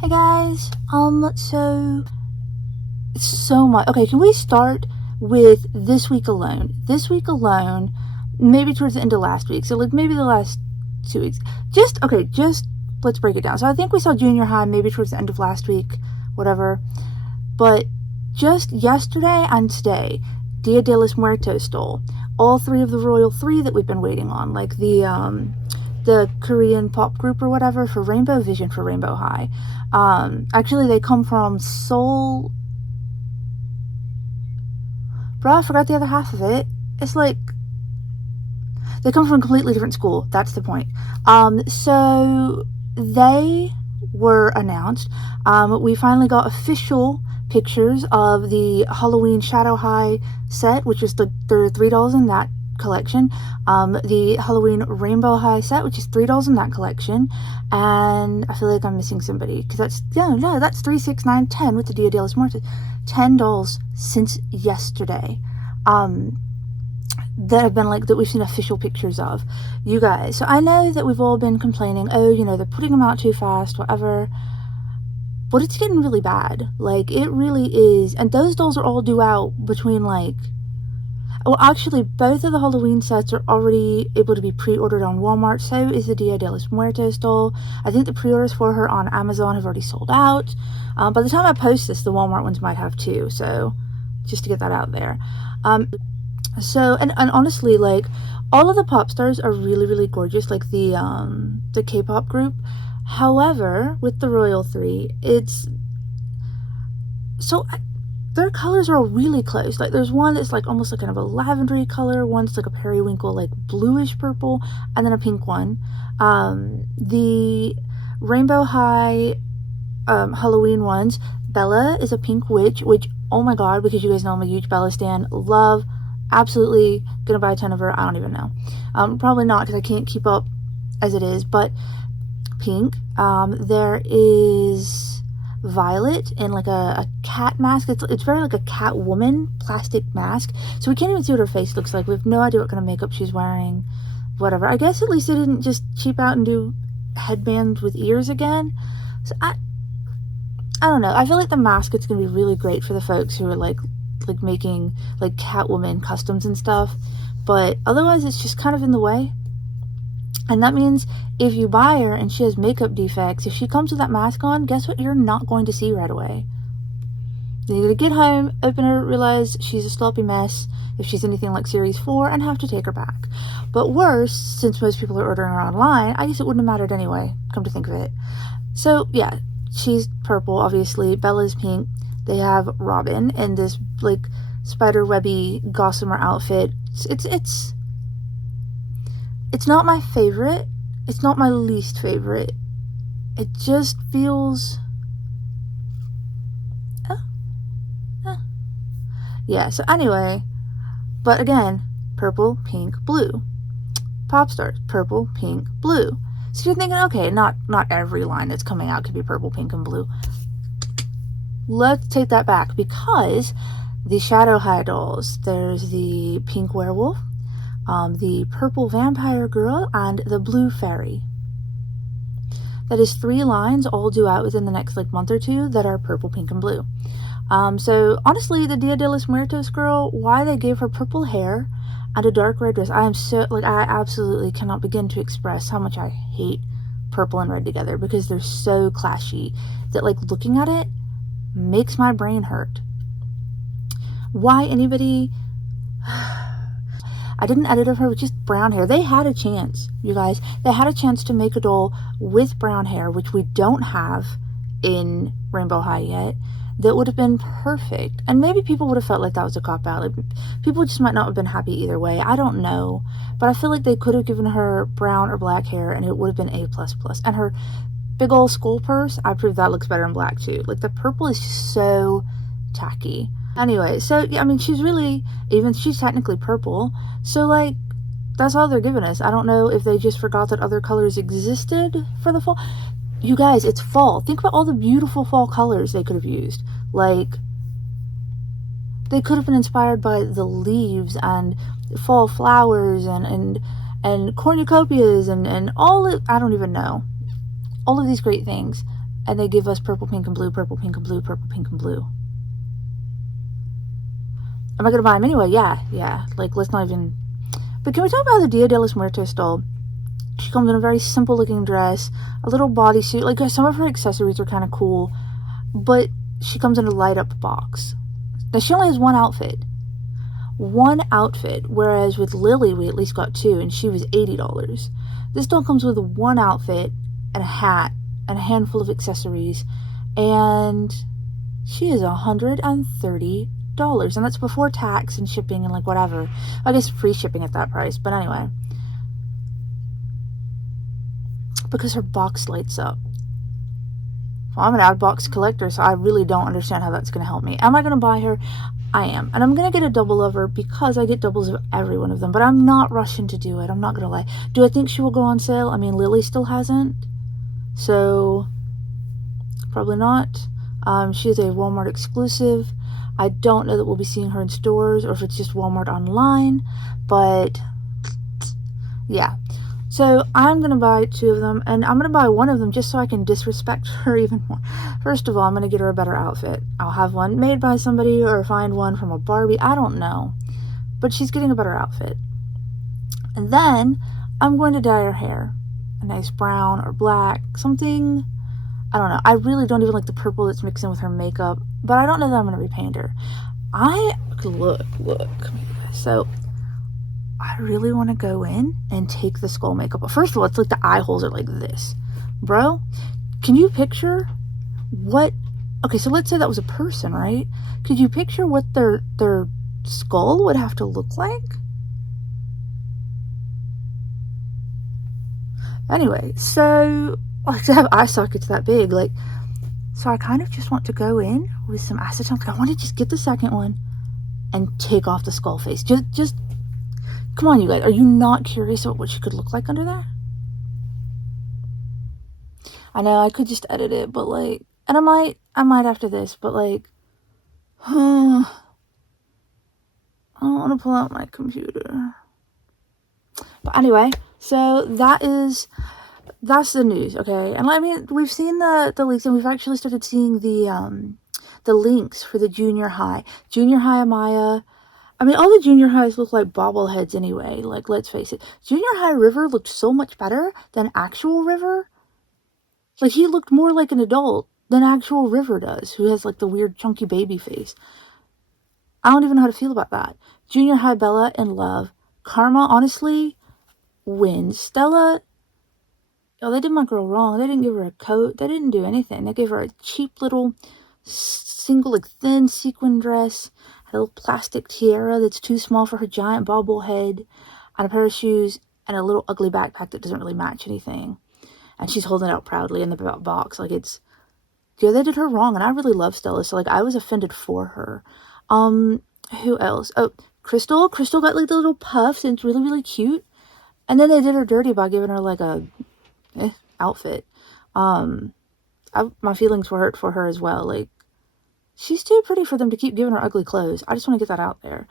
Hey guys, so much. Okay, can we start with this week alone? This week alone, maybe towards the end of last week. So like maybe the last 2 weeks. Just let's break it down. So I think we saw junior high maybe towards the end of last week, whatever. But just yesterday and today, Dia de los Muertos stole all three of the Royal Three that we've been waiting on, like the Korean pop group or whatever for Rainbow Vision for Rainbow High. Actually, they come from Seoul. Bro, I forgot the other half of it. It's like they come from a completely different school. That's the point. So they were announced. We finally got official pictures of the Halloween Shadow High set, which is the $3 in that collection, the Halloween Rainbow High set, which is $3 in that collection, and I feel like I'm missing somebody because that's that's 3, 6, 9, 10 with the Dia de los Muertos, $10 since yesterday, that have been like that we've seen official pictures of, you guys. So I know that we've all been complaining, oh, they're putting them out too fast, whatever. But it's getting really bad. Like, it really is. And those dolls are all due out between, like... Well, actually, both of the Halloween sets are already able to be pre-ordered on Walmart. So is the Dia de los Muertos doll. I think the pre-orders for her on Amazon have already sold out. By the time I post this, the Walmart ones might have too. So, just to get that out there. And honestly, like, all of the pop stars are really, really gorgeous. Like, the K-pop group. However, with the Royal Three, it's so their colors are all really close. Like, there's one that's like almost like kind of a lavendery color, one's like a periwinkle, like bluish purple, and then a pink one. The Rainbow High Halloween ones, Bella is a pink witch, which, oh my god, because you guys know I'm a huge Bella stan, love, absolutely gonna buy a ton of her. I don't even know, probably not because I can't keep up as it is, but pink. There is Violet in like a cat mask. It's very like a cat woman plastic mask, so we can't even see what her face looks like. We have no idea what kind of makeup she's wearing, whatever. I guess at least they didn't just cheap out and do headbands with ears again. So I don't know. I feel like the mask is gonna be really great for the folks who are like making like Catwoman customs and stuff, but otherwise it's just kind of in the way. And that means if you buy her and she has makeup defects, if she comes with that mask on, guess what you're not going to see right away? You're going to get home, open her, realize she's a sloppy mess if she's anything like Series 4, and have to take her back. But worse, since most people are ordering her online, I guess it wouldn't have mattered anyway, come to think of it. So, yeah, she's purple, obviously. Bella's pink. They have Robin in this, like, spider-webby gossamer outfit. It's not my favorite. It's not my least favorite. It just feels... Yeah, so anyway. But again, purple, pink, blue. Pop stars, purple, pink, blue. So you're thinking, okay, not every line that's coming out could be purple, pink, and blue. Let's take that back, because the Shadow High dolls, there's the pink werewolf, the purple vampire girl, and the blue fairy. That is 3 lines all due out within the next like month or two that are purple, pink, and blue. So honestly, the Dia de los Muertos girl, why they gave her purple hair and a dark red dress, I absolutely cannot begin to express how much I hate purple and red together, because they're so clashy that like looking at it makes my brain hurt. Why anybody... I did an edit of her with just brown hair. They had a chance, you guys. They had a chance to make a doll with brown hair, which we don't have in Rainbow High yet, that would have been perfect. And maybe people would have felt like that was a cop-out. Like, people just might not have been happy either way. I don't know. But I feel like they could have given her brown or black hair, and it would have been A++. And her big old skull purse, I prove that looks better in black too. Like, the purple is just so tacky. Anyway, so, yeah, I mean, she's technically purple, so, like, that's all they're giving us. I don't know if they just forgot that other colors existed for the fall. You guys, it's fall. Think about all the beautiful fall colors they could have used. Like, they could have been inspired by the leaves and fall flowers and cornucopias and all of, I don't even know. All of these great things. and they give us purple, pink, and blue, purple, pink, and blue, purple, pink, and blue. Am I going to buy them anyway? Yeah. Like, let's not even... But can we talk about the Dia de los Muertos doll? She comes in a very simple looking dress, a little bodysuit. Like, some of her accessories are kind of cool, but she comes in a light up box. Now, she only has one outfit. Whereas with Lily, we at least got two, and she was $80. This doll comes with one outfit and a hat and a handful of accessories, and she is $130. And that's before tax and shipping and like whatever. I guess free shipping at that price, but anyway. Because her box lights up. Well, I'm an out-of-box collector, so I really don't understand how that's going to help me. Am I going to buy her? I am. And I'm going to get a double of her because I get doubles of every one of them. But I'm not rushing to do it. I'm not going to lie. Do I think she will go on sale? I mean, Lily still hasn't. So, probably not. She is a Walmart exclusive. I don't know that we'll be seeing her in stores or if it's just Walmart online. But, yeah. So I'm going to buy two of them, and I'm going to buy one of them just so I can disrespect her even more. First of all, I'm going to get her a better outfit. I'll have one made by somebody or find one from a Barbie. I don't know. But she's getting a better outfit. And then I'm going to dye her hair. A nice brown or black. Something, I don't know. I really don't even like the purple that's mixed in with her makeup. But I don't know that I'm going to repaint her. Look. So I really want to go in and take the skull makeup off. First of all, it's like the eye holes are like this. Bro, can you picture what... Okay, so let's say that was a person, right? Could you picture what their skull would have to look like? Anyway, so... Like, to have eye sockets that big, like... So I kind of just want to go in with some acetone. Like, I want to just get the second one and take off the skull face. Just... Come on, you guys. Are you not curious about what she could look like under there? I know I could just edit it, but like... And I might after this, but like... I don't want to pull out my computer. But anyway, so that's the news, okay? And I mean, we've seen the leaks, and we've actually started seeing the links for the junior high. Junior high Amaya... I mean, all the junior highs look like bobbleheads anyway. Like, let's face it. Junior high River looked so much better than actual River. Like, he looked more like an adult than actual River does, who has, like, the weird chunky baby face. I don't even know how to feel about that. Junior high Bella in love. Karma, honestly, wins. Stella, oh, they did my girl wrong. They didn't give her a coat. They didn't do anything. They gave her a cheap little single, like, thin sequin dress. A little plastic tiara that's too small for her giant bobble head, and a pair of shoes, and a little ugly backpack that doesn't really match anything. And she's holding it out proudly in the box. Like, it's... Yeah, they did her wrong, and I really love Stella, so, like, I was offended for her. Who else? Oh, Crystal. Crystal got, like, the little puffs, and it's really, really cute. And then they did her dirty by giving her, like, a... outfit. My feelings were hurt for her as well. Like, she's too pretty for them to keep giving her ugly clothes. I just want to get that out there.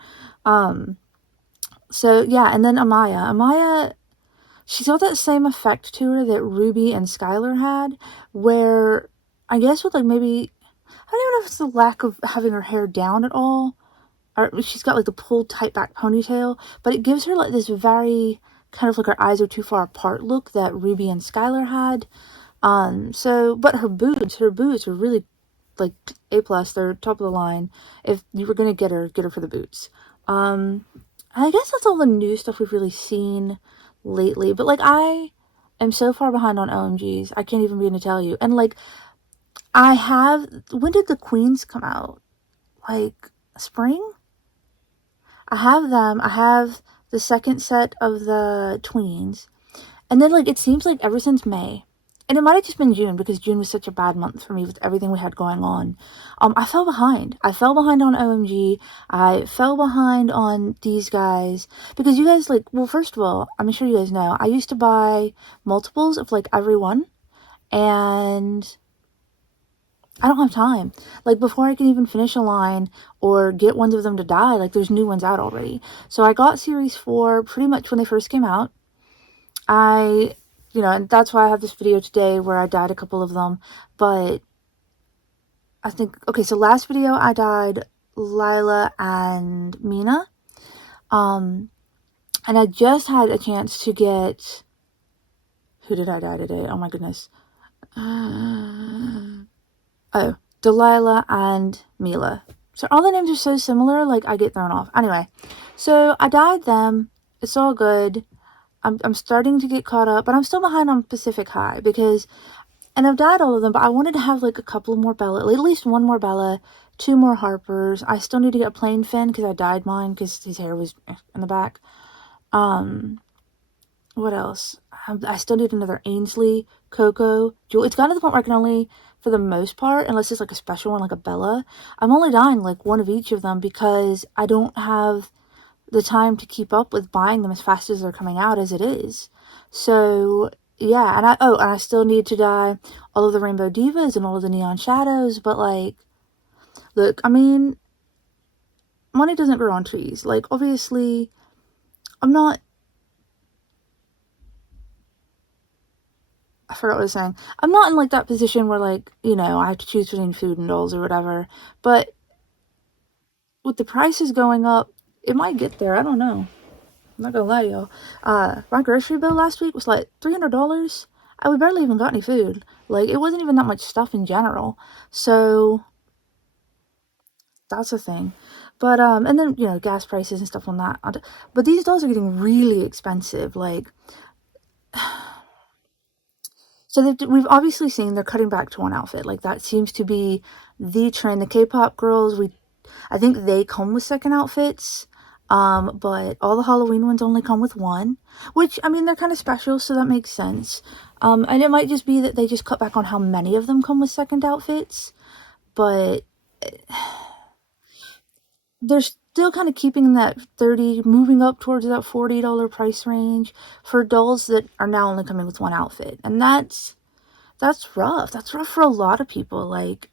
So, yeah, and then Amaya. Amaya, she's got that same effect to her that Ruby and Skylar had, where I guess with, like, maybe... I don't even know if it's the lack of having her hair down at all, or she's got, like, the pulled tight back ponytail, but it gives her, like, this very kind of, like, her eyes are too far apart look that Ruby and Skylar had. But her boots are really... like A+, they're top of the line. If you were gonna get her for the boots. I guess that's all the new stuff we've really seen lately. But like, I am so far behind on OMGs, I can't even begin to tell you. And like, when did the Queens come out? Like, spring? I have them. I have the second set of the tweens. And then like, it seems like ever since May, and it might have just been June, because June was such a bad month for me with everything we had going on. I fell behind. I fell behind on OMG. I fell behind on these guys. Because you guys, like, well, first of all, I'm sure you guys know, I used to buy multiples of, like, every one. And I don't have time. Like, before I can even finish a line or get ones of them to die, like, there's new ones out already. So I got Series 4 pretty much when they first came out. I you know, and that's why I have this video today where I dyed a couple of them. But I think, okay, so last video I dyed Lila and Mina. And I just had a chance to get, who did I dye today? Oh my goodness. Oh, Delilah and Mila. So all the names are so similar, like I get thrown off. Anyway, so I dyed them. It's all good. I'm starting to get caught up, but I'm still behind on Pacific High because, and I've dyed all of them, but I wanted to have like a couple more Bella, at least one more Bella, two more Harpers. I still need to get a plain Finn because I dyed mine because his hair was in the back. What else? I still need another Ainsley, Coco, Jewel. It's gotten to the point where I can only, for the most part, unless it's like a special one like a Bella, I'm only dyeing like one of each of them because I don't have the time to keep up with buying them as fast as they're coming out as it is. So yeah, and I still need to dye all of the Rainbow Divas and all of the Neon Shadows, but like, look, I mean, money doesn't grow on trees. Like, obviously, I'm not, I forgot what I was saying. I'm not in like that position where like, you know, I have to choose between food and dolls or whatever, but with the prices going up, it might get there. I don't know. I'm not gonna lie to y'all. My grocery bill last week was like $300. We barely even got any food. Like, it wasn't even that much stuff in general. So that's a thing. But and then, you know, gas prices and stuff on that. But these dolls are getting really expensive. Like, so we've obviously seen they're cutting back to one outfit. Like, that seems to be the trend. The K-pop girls, I think they come with second outfits. But all the Halloween ones only come with one, which, I mean, they're kind of special, so that makes sense. And it might just be that they just cut back on how many of them come with second outfits, but they're still kind of keeping that 30, moving up towards that $40 price range for dolls that are now only coming with one outfit. And that's rough. That's rough for a lot of people. Like,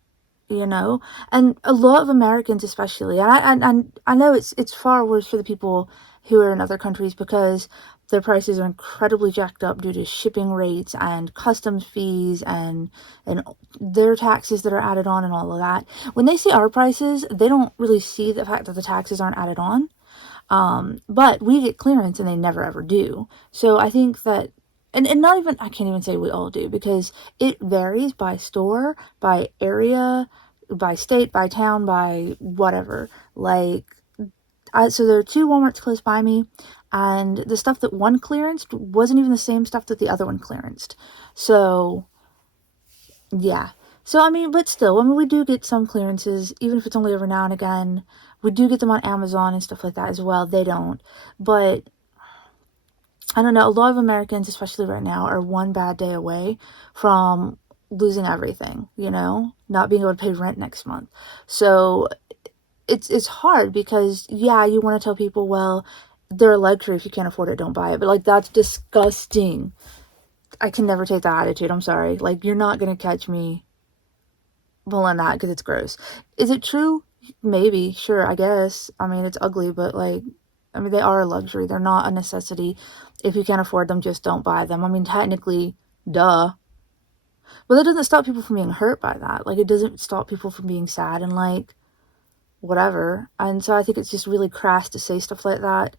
you know, and a lot of Americans especially, and I know it's far worse for the people who are in other countries because their prices are incredibly jacked up due to shipping rates and customs fees and their taxes that are added on and all of that. When they see our prices, they don't really see the fact that the taxes aren't added on. But we get clearance and they never ever do. So I think that, and not even, I can't even say we all do because it varies by store, by area, by state, by town, by whatever. Like, so there are two Walmarts close by me, and the stuff that one clearanced wasn't even the same stuff that the other one clearanced. So, yeah. So, I mean, but still, I mean, we do get some clearances, even if it's only every now and again. We do get them on Amazon and stuff like that as well. They don't. But I don't know, a lot of Americans, especially right now, are one bad day away from losing everything, you know, not being able to pay rent next month. So it's hard because, yeah, you want to tell people, well, they're a luxury. If you can't afford it, don't buy it. But like, that's disgusting. I can never take that attitude. I'm sorry. Like, you're not going to catch me pulling that because it's gross. Is it true? Maybe. Sure, I guess. I mean, it's ugly, but like, I mean, they are a luxury. They're not a necessity. If you can't afford them, just don't buy them. I mean, technically, duh. But that doesn't stop people from being hurt by that. Like, it doesn't stop people from being sad and like, whatever. And so I think it's just really crass to say stuff like that.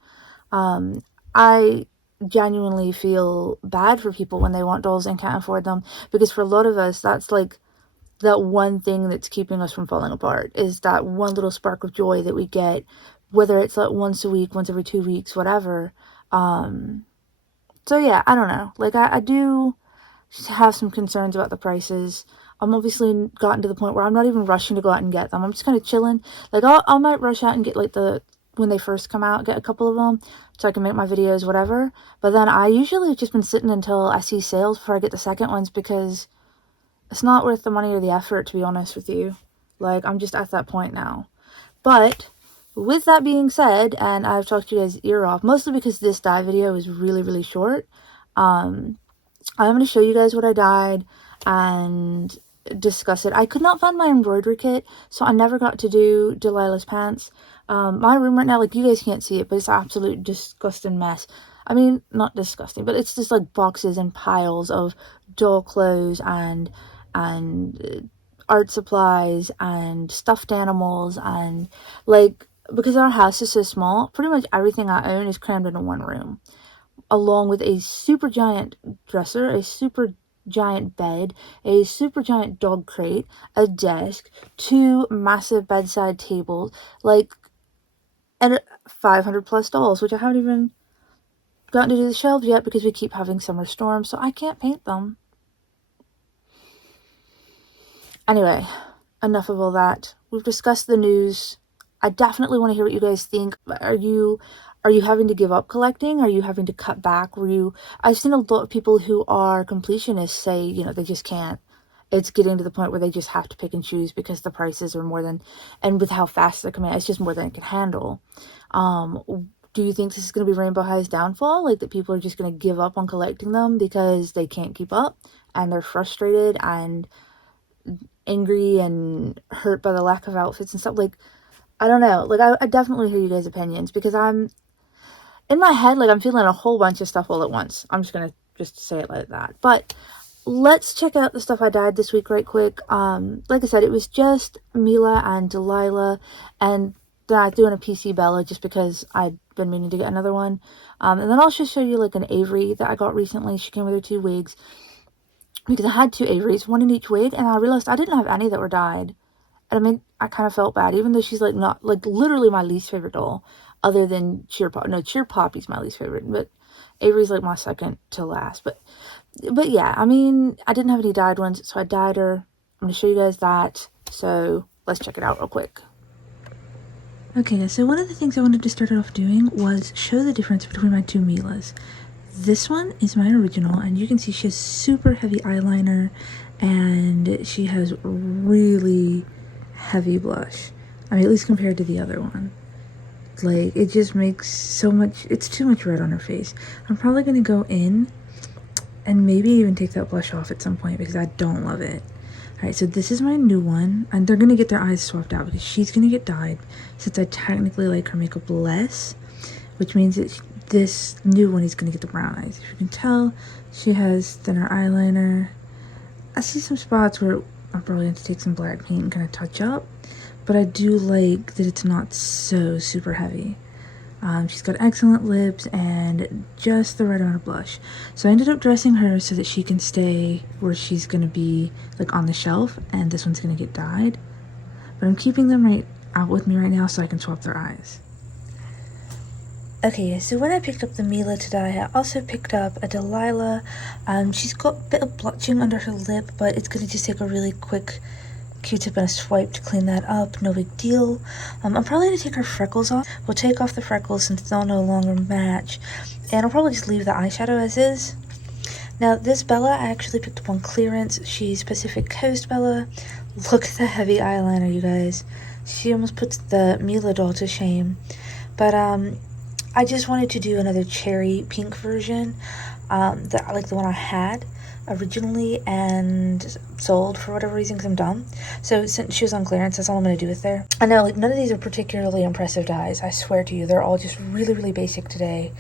I genuinely feel bad for people when they want dolls and can't afford them, because for a lot of us, that's like that one thing that's keeping us from falling apart, is that one little spark of joy that we get, whether it's like once a week, once every 2 weeks, whatever. So yeah, I don't know. Like, I do have some concerns about the prices. I'm obviously gotten to the point where I'm not even rushing to go out and get them. I'm just kind of chilling. Like, I might rush out and get like when they first come out, get a couple of them so I can make my videos, whatever. But then I usually have just been sitting until I see sales before I get the second ones, because it's not worth the money or the effort, to be honest with you. Like, I'm just at that point now. But with that being said, and I've talked you guys' ear off, mostly because this dye video is really, really short, I'm going to show you guys what I dyed and discuss it. I could not find my embroidery kit, so I never got to do Delilah's pants. My room right now, like, you guys can't see it, but it's an absolute disgusting mess. I mean, not disgusting, but it's just like boxes and piles of doll clothes and art supplies and stuffed animals, and like, because our house is so small, pretty much everything I own is crammed into one room, along with a super giant dresser, a super giant bed, a super giant dog crate, a desk, two massive bedside tables, like, and 500 plus dolls, which I haven't even gotten to do the shelves yet because we keep having summer storms, so I can't paint them. Anyway, enough of all that. We've discussed the news. I definitely want to hear what you guys think. Are you having to give up collecting? Are you having to cut back? I've seen a lot of people who are completionists say, you know, they just can't. It's getting to the point where they just have to pick and choose because the prices are more than, and with how fast they're coming out, it's just more than it can handle. Do you think this is going to be Rainbow High's downfall? Like, that people are just going to give up on collecting them because they can't keep up and they're frustrated and angry and hurt by the lack of outfits and stuff? Like, I don't know. Like, I definitely hear you guys' opinions, because I'm, in my head, like, I'm feeling a whole bunch of stuff all at once. I'm just going to just say it like that. But let's check out the stuff I dyed this week right quick. Like I said, it was just Mila and Delilah, and then I threw in a PC Bella just because I'd been meaning to get another one. And then I'll just show you like an Avery that I got recently. She came with her 2 wigs, because I had 2 Averys, one in each wig, and I realized I didn't have any that were dyed. And I mean, I kind of felt bad, even though she's like not, like, literally my least favorite doll, other than Cheer Pop. No, Cheer Poppy's my least favorite, but Avery's like my second to last. But yeah, I mean, I didn't have any dyed ones, so I dyed her. I'm going to show you guys that, so let's check it out real quick. Okay, so one of the things I wanted to start off doing was show the difference between my 2 Milas. This one is my original, and you can see she has super heavy eyeliner, and she has really heavy blush. I mean, at least compared to the other one. Like, it just makes so much, it's too much red on her face. I'm probably going to go in and maybe even take that blush off at some point because I don't love it. Alright, so this is my new one, and they're going to get their eyes swapped out because she's going to get dyed, since I technically like her makeup less, which means that this new one is going to get the brown eyes. If you can tell, she has thinner eyeliner. I see some spots where I'm probably going to take some black paint and kind of touch up, but I do like that it's not so super heavy. She's got excellent lips and just the right amount of blush. So I ended up dressing her so that she can stay where she's going to be, like, on the shelf, and this one's going to get dyed. But I'm keeping them right out with me right now so I can swap their eyes. Okay, so when I picked up the Mila to dye, I also picked up a Delilah. She's got a bit of blotching under her lip, but it's going to just take a really quick Q-tip and a swipe to clean that up, no big deal. I'm probably going to take her freckles off. We'll take off the freckles since they'll no longer match, and I'll probably just leave the eyeshadow as is. Now, this Bella I actually picked up on clearance. She's Pacific Coast Bella. Look at the heavy eyeliner, you guys. She almost puts the Mila doll to shame. But I just wanted to do another cherry pink version, like the one I had originally and sold for whatever reason because I'm dumb. So since she was on clearance, that's all I'm going to do with her. I know, like, none of these are particularly impressive dyes. I swear to you, they're all just really, really basic today.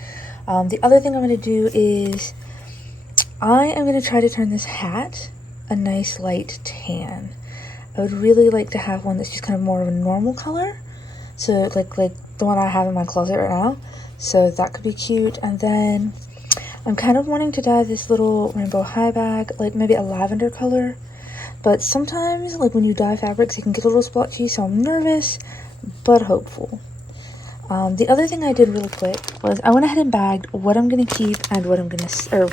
The other thing I'm going to do is I am going to try to turn this hat a nice light tan. I would really like to have one that's just kind of more of a normal color. So like the one I have in my closet right now. So that could be cute. And then I'm kind of wanting to dye this little Rainbow High bag, like maybe a lavender color. But sometimes, like, when you dye fabrics, it can get a little splotchy, so I'm nervous, but hopeful. The other thing I did really quick was I went ahead and bagged what I'm gonna keep and what I'm gonna sell,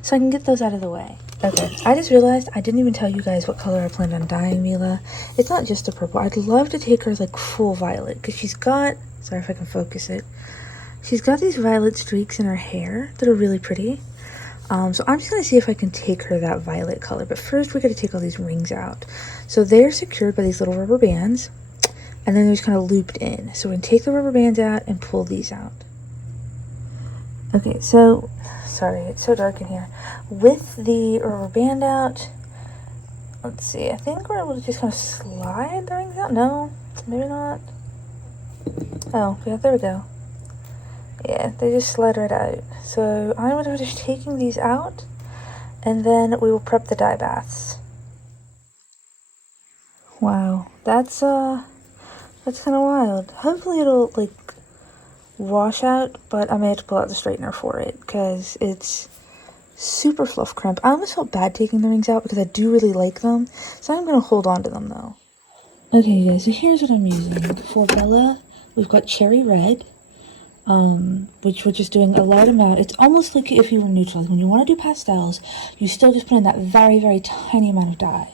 so I can get those out of the way. Okay, I just realized I didn't even tell you guys what color I planned on dyeing Mila. It's not just a purple. I'd love to take her like full violet, because she's got, sorry if I can focus it, she's got these violet streaks in her hair that are really pretty. So I'm just going to see if I can take her that violet color. But first, we're going to take all these rings out. So they're secured by these little rubber bands. And then they're just kind of looped in. So we're going to take the rubber bands out and pull these out. Okay, so, sorry, it's so dark in here. With the rubber band out, let's see, I think we're able to just kind of slide the rings out. No, maybe not. Oh, yeah, there we go. Yeah, they just slide right out. So I'm going to finish taking these out, and then we will prep the dye baths. Wow, that's kind of wild. Hopefully it'll, like, wash out, but I may have to pull out the straightener for it, because it's super fluff crimp. I almost felt bad taking the rings out, because I do really like them, so I'm going to hold on to them, though. Okay, guys, so here's what I'm using. For Bella, we've got cherry red, which we're just doing a light amount. It's almost like if you were neutral. When you want to do pastels, you still just put in that very, very tiny amount of dye.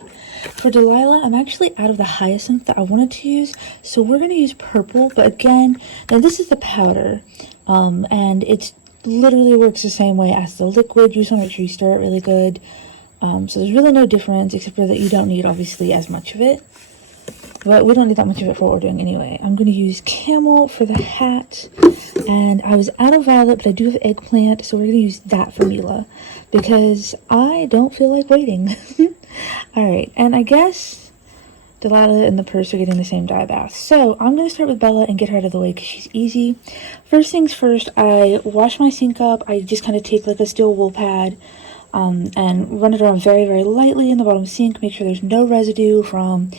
For Delilah, I'm actually out of the hyacinth that I wanted to use, so we're going to use purple. But again, now this is the powder, and it literally works the same way as the liquid. You just want to make sure you stir it really good. So there's really no difference, except for that you don't need, obviously, as much of it. But we don't need that much of it for what we're doing anyway. I'm going to use camel for the hat. And I was out of violet, but I do have eggplant, so we're going to use that for Mila. Because I don't feel like waiting. Alright, and I guess Delilah and the purse are getting the same dye bath. So I'm going to start with Bella and get her out of the way because she's easy. First things first, I wash my sink up. I just kind of take like a steel wool pad and run it around very, very lightly in the bottom sink. Make sure there's no residue from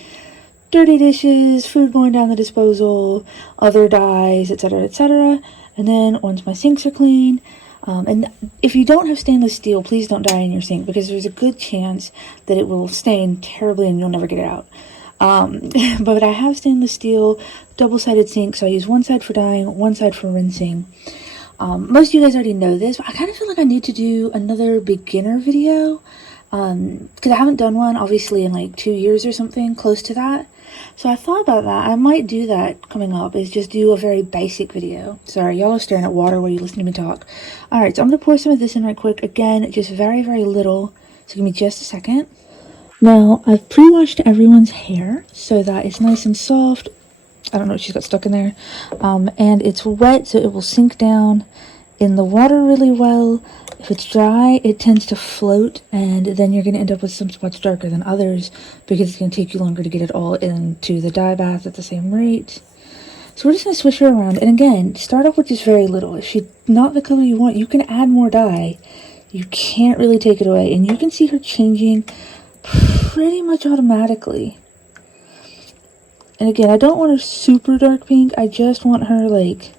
dirty dishes, food going down the disposal, other dyes, etc., etc. And then once my sinks are clean, and if you don't have stainless steel, please don't dye in your sink because there's a good chance that it will stain terribly and you'll never get it out. But I have stainless steel, double-sided sink, so I use one side for dyeing, one side for rinsing. Most of you guys already know this, but I kind of feel like I need to do another beginner video, because I haven't done one, obviously, in like 2 years or something, close to that. So I thought about that. I might do that coming up, is just do a very basic video. Sorry, y'all are staring at water while you listen to me talk. Alright, so I'm going to pour some of this in right quick. Again, just very, very little. So give me just a second. Now, I've pre-washed everyone's hair so that it's nice and soft. I don't know what she's got stuck in there. And it's wet, so it will sink down in the water really well. If it's dry, it tends to float, and then you're going to end up with some spots darker than others because it's going to take you longer to get it all into the dye bath at the same rate. So we're just going to swish her around, and again, start off with just very little. If she's not the color you want, you can add more dye. You can't really take it away, and you can see her changing pretty much automatically. And again, I don't want her super dark pink, I just want her like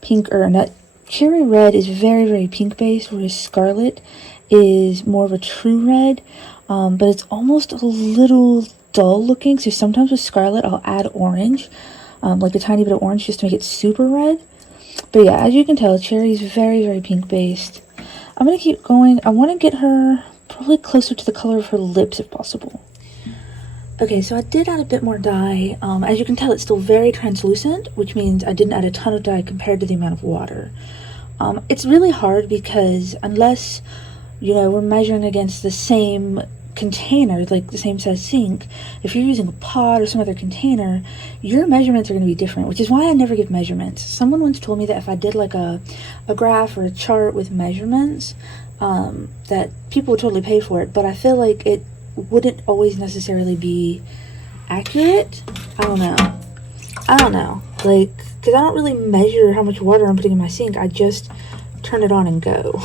pinker. And that cherry red is very, very pink based, whereas scarlet is more of a true red, but it's almost a little dull looking. So sometimes with scarlet I'll add orange, like a tiny bit of orange just to make it super red. But yeah, as you can tell, cherry is very, very pink based. I'm going to keep going. I want to get her probably closer to the color of her lips if possible. Okay, so I did add a bit more dye. As you can tell, it's still very translucent, which means I didn't add a ton of dye compared to the amount of water. It's really hard because unless, you know, we're measuring against the same container, like the same size sink, if you're using a pot or some other container, your measurements are going to be different, which is why I never give measurements. Someone once told me that if I did like a graph or a chart with measurements, that people would totally pay for it, but I feel like it wouldn't always necessarily be accurate. I don't know, like, because I don't really measure how much water I'm putting in my sink. I just turn it on and go.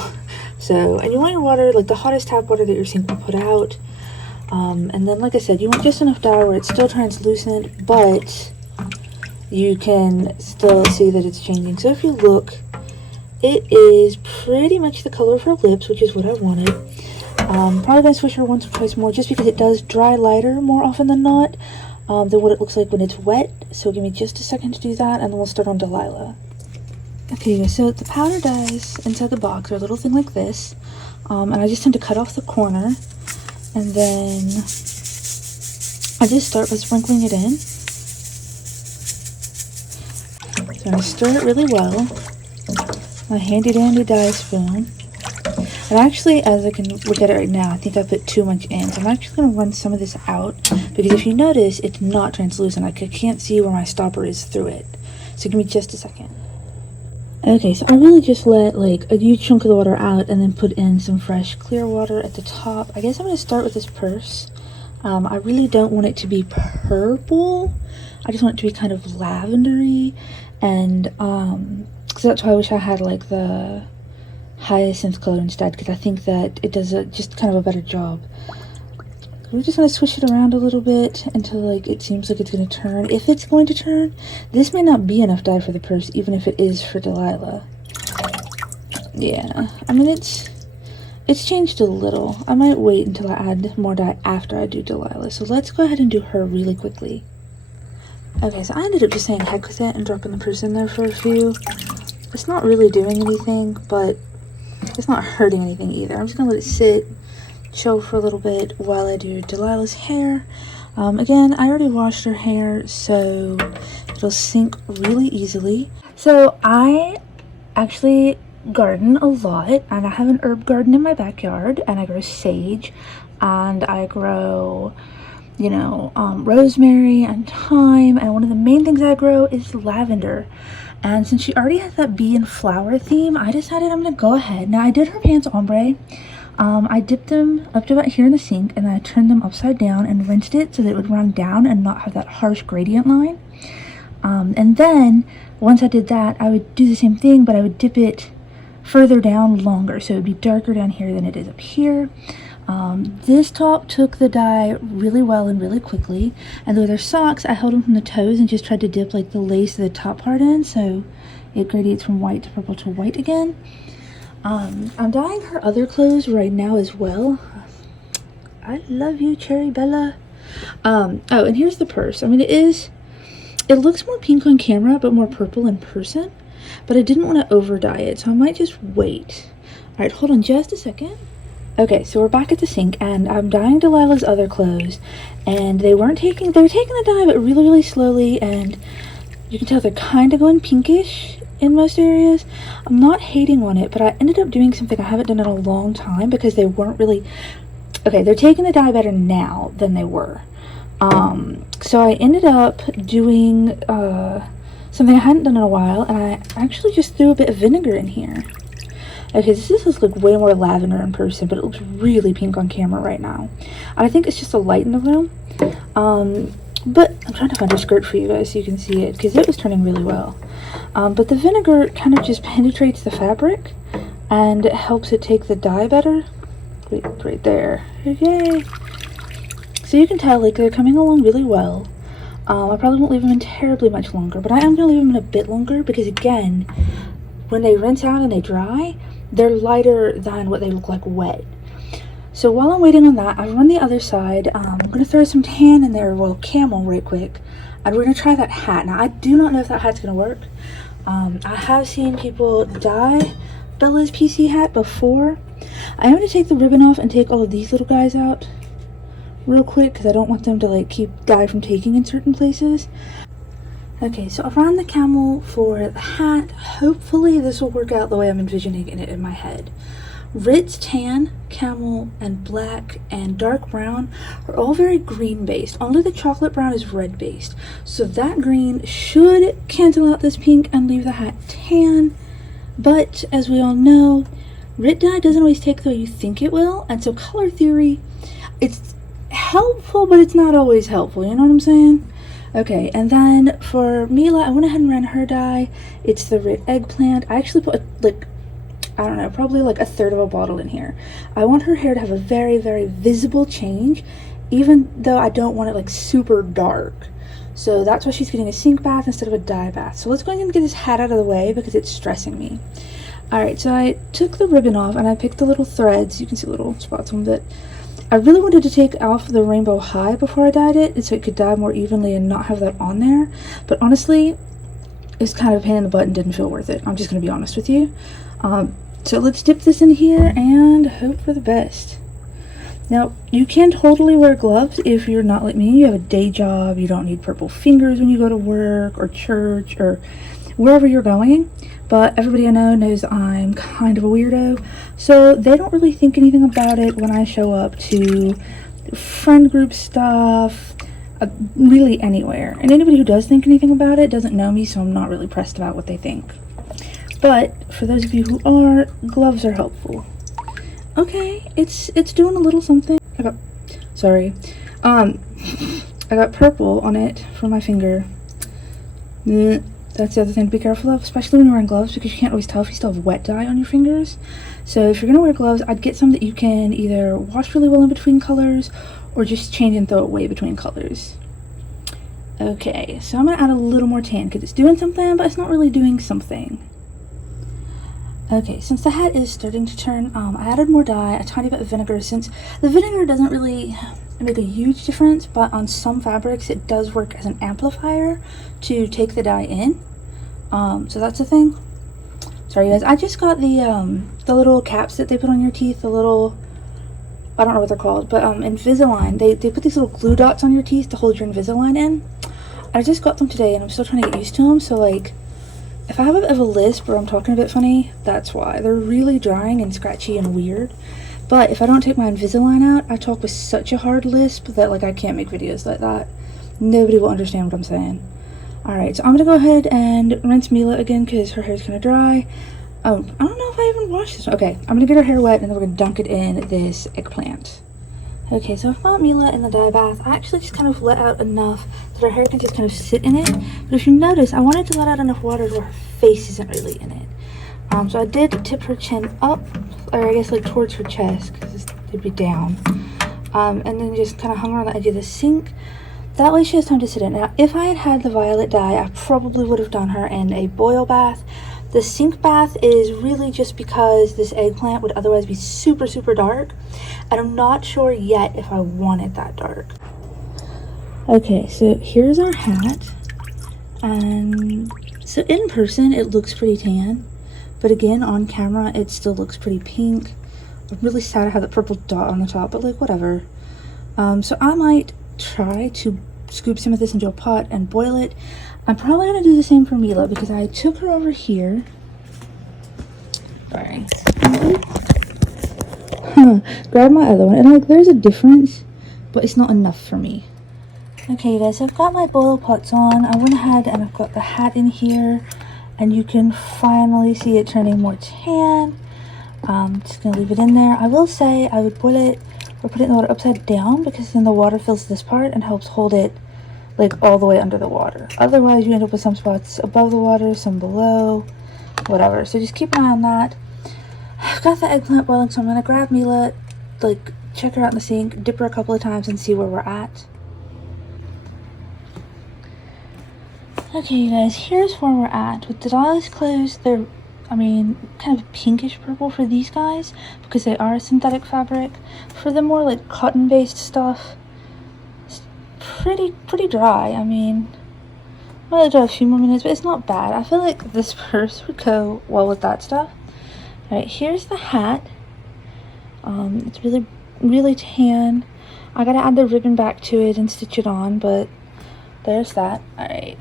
So, and you want your water like the hottest tap water that your sink will put out, and then like I said, you want just enough dye where it's still translucent but you can still see that it's changing. So if you look, it is pretty much the color of her lips, which is what I wanted. Probably going to swish her once or twice more just because it does dry lighter more often than not than what it looks like when it's wet. So give me just a second to do that, and then we'll start on Delilah. Okay, so the powder dyes inside the box are a little thing like this, and I just tend to cut off the corner, and then I just start by sprinkling it in. So I stir it really well. My handy dandy dye spoon. And actually, as I can look at it right now, I think I put too much in. So I'm actually going to run some of this out, because if you notice, it's not translucent. I can't see where my stopper is through it. So give me just a second. Okay, so I really just let like a huge chunk of the water out and then put in some fresh clear water at the top. I guess I'm going to start with this purse. I really don't want it to be purple. I just want it to be kind of lavendery, and because that's why I wish I had like the hyacinth color instead, because I think that it does just kind of a better job. We're just going to swish it around a little bit until like it seems like it's going to turn. If it's going to turn, this may not be enough dye for the purse, even if it is for Delilah. Yeah, I mean it's changed a little. I might wait until I add more dye after I do Delilah. So let's go ahead and do her really quickly. Okay, so I ended up just saying heck with it and dropping the purse in there for a few. It's not really doing anything, but it's not hurting anything either. I'm just going to let it sit, chill for a little bit while I do Delilah's hair. Again, I already washed her hair, so it'll sink really easily. So I actually garden a lot, and I have an herb garden in my backyard, and I grow sage, and I grow, you know, rosemary and thyme, and one of the main things I grow is lavender. And since she already has that bee and flower theme, I decided I'm gonna go ahead. Now I did her pants ombre. I dipped them up to about here in the sink, and I turned them upside down and rinsed it so that it would run down and not have that harsh gradient line. And then once I did that, I would do the same thing, but I would dip it further down longer, so it would be darker down here than it is up here. This top took the dye really well and really quickly, and the other socks, I held them from the toes and just tried to dip like the lace of the top part in, so it gradiates from white to purple to white again. I'm dyeing her other clothes right now as well. I love you, Cherry Bella. Oh, and here's the purse. I mean, it looks more pink on camera, but more purple in person. But I didn't want to over dye it, so I might just wait. All right, hold on just a second. Okay, so we're back at the sink, and I'm dyeing Delilah's other clothes, and they were taking the dye, but really, really slowly, and you can tell they're kind of going pinkish in most areas. I'm not hating on it, but I ended up doing something I haven't done in a long time because they weren't really, okay, they're taking the dye better now than they were. So I ended up doing something I hadn't done in a while, and I actually just threw a bit of vinegar in here. Okay, this looks like way more lavender in person, but it looks really pink on camera right now. And I think it's just a light in the room. But I'm trying to find a skirt for you guys so you can see it, because it was turning really well. But the vinegar kind of just penetrates the fabric, and it helps it take the dye better. Wait, right there. Yay! So you can tell, like, they're coming along really well. I probably won't leave them in terribly much longer, but I am going to leave them in a bit longer because, again, when they rinse out and they dry, they're lighter than what they look like wet. So while I'm waiting on that, I've run the other side. I'm going to throw some tan in there, well, camel right quick, and we're going to try that hat. Now, I do not know if that hat's going to work. I have seen people dye Bella's PC hat before. I'm going to take the ribbon off and take all of these little guys out real quick because I don't want them to like keep dye from taking in certain places. Okay, so I've ran the camel for the hat. Hopefully this will work out the way I'm envisioning it in my head. Ritz tan, camel, and black, and dark brown are all very green based. Only the chocolate brown is red based. So that green should cancel out this pink and leave the hat tan. But as we all know, Rit dye doesn't always take the way you think it will. And so color theory, it's helpful, but it's not always helpful. You know what I'm saying? Okay, and then for Mila, I went ahead and ran her dye. It's the Rit eggplant. I actually put like, I don't know, probably like a third of a bottle in here. I want her hair to have a very, very visible change, even though I don't want it like super dark. So that's why she's getting a sink bath instead of a dye bath. So let's go ahead and get this hat out of the way because it's stressing me. Alright, so I took the ribbon off and I picked the little threads. You can see little spots on it. I really wanted to take off the rainbow high before I dyed it, so it could dye more evenly and not have that on there. But honestly, it's kind of a pain in the butt and didn't feel worth it. I'm just going to be honest with you. So let's dip this in here and hope for the best. Now, you can totally wear gloves if you're not like me. You have a day job, you don't need purple fingers when you go to work or church or wherever you're going. But everybody I know knows I'm kind of a weirdo, so they don't really think anything about it when I show up to friend group stuff, really anywhere. And anybody who does think anything about it doesn't know me, so I'm not really pressed about what they think. But for those of you who are, gloves are helpful. Okay, it's doing a little something. I got purple on it for my finger. That's the other thing to be careful of, especially when you're wearing gloves, because you can't always tell if you still have wet dye on your fingers. So if you're gonna wear gloves, I'd get some that you can either wash really well in between colors or just change and throw away between colors. Okay, so I'm gonna add a little more tan because it's doing something, but it's not really doing something. Okay, since the hat is starting to turn, I added more dye, a tiny bit of vinegar, since the vinegar doesn't really make a huge difference, but on some fabrics it does work as an amplifier to take the dye in. So that's the thing. Sorry guys, I just got the little caps that they put on your teeth, the little, I don't know what they're called, but Invisalign, they put these little glue dots on your teeth to hold your Invisalign in. I just got them today and I'm still trying to get used to them, so like, if I have a bit of a lisp or I'm talking a bit funny, that's why. They're really drying and scratchy and weird. But if I don't take my Invisalign out, I talk with such a hard lisp that like I can't make videos like that. Nobody will understand what I'm saying. Alright, so I'm gonna go ahead and rinse Mila again because her hair's kinda dry. Oh, I don't know if I even washed this one. Okay, I'm gonna get her hair wet and then we're gonna dunk it in this eggplant. Okay, so I've got Mila in the dye bath. I actually just kind of let out enough that her hair can just kind of sit in it. But if you notice, I wanted to let out enough water where her face isn't really in it. So I did tip her chin up, or I guess like towards her chest, because it'd be down. And then just kind of hung her on the edge of the sink. That way she has time to sit in. Now, if I had had the violet dye, I probably would have done her in a boil bath. The sink bath is really just because this eggplant would otherwise be super, super dark. And I'm not sure yet if I want it that dark. Okay, so here's our hat. And so in person, it looks pretty tan. But again, on camera, it still looks pretty pink. I'm really sad I have that purple dot on the top, but like, whatever. So I might try to scoop some of this into a pot and boil it. I'm probably going to do the same for Mila because I took her over here. Sorry. Grab my other one. And like, there's a difference, but it's not enough for me. Okay, guys, so I've got my boil pots on. I went ahead and I've got the hat in here. And you can finally see it turning more tan. Just going to leave it in there. I will say I would boil it or put it in the water upside down because then the water fills this part and helps hold it like all the way under the water. Otherwise you end up with some spots above the water, some below, whatever. So just keep an eye on that. I've got the eggplant boiling, so I'm gonna grab Mila, like check her out in the sink, dip her a couple of times and see where we're at. Okay you guys, here's where we're at. With Delilah's clothes, they're, I mean, kind of pinkish purple for these guys because they are synthetic fabric. For the more like cotton based stuff, pretty dry. I mean, I'll let it dry a few more minutes, but it's not bad. I feel like this purse would go well with that stuff. Alright, here's the hat. It's really tan. I gotta add the ribbon back to it and stitch it on, but there's that. Alright,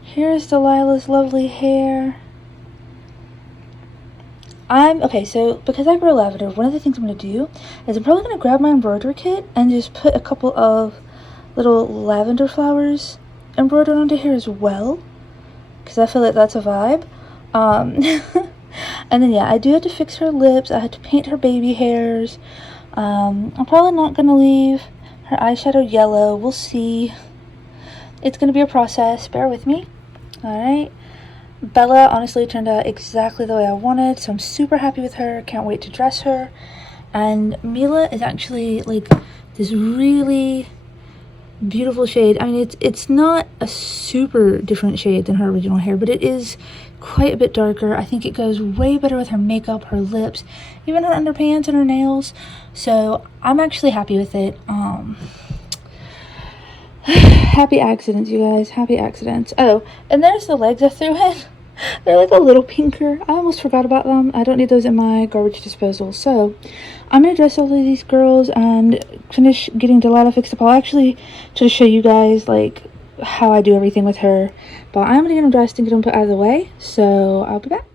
here's Delilah's lovely hair. Okay, so because I grow lavender, one of the things I'm going to do is I'm probably going to grab my embroidery kit and just put a couple of little lavender flowers embroidered onto here as well, because I feel like that's a vibe. And then yeah, I do have to fix her lips. I had to paint her baby hairs. I'm probably not going to leave her eyeshadow yellow. We'll see. It's going to be a process. Bear with me. Alright. Bella honestly turned out exactly the way I wanted, so I'm super happy with her. Can't wait to dress her. And Mila is actually like this really beautiful shade. I mean, it's not a super different shade than her original hair, but it is quite a bit darker. I think it goes way better with her makeup, her lips, even her underpants and her nails. So I'm actually happy with it. Happy accidents, you guys. Happy accidents. Oh, and there's the legs I threw in. They're like a little pinker. I almost forgot about them. I don't need those in my garbage disposal. So I'm going to dress all of these girls and finish getting Delilah fixed up. I'll actually try to show you guys like how I do everything with her. But I'm going to get them dressed and get them put out of the way. So I'll be back.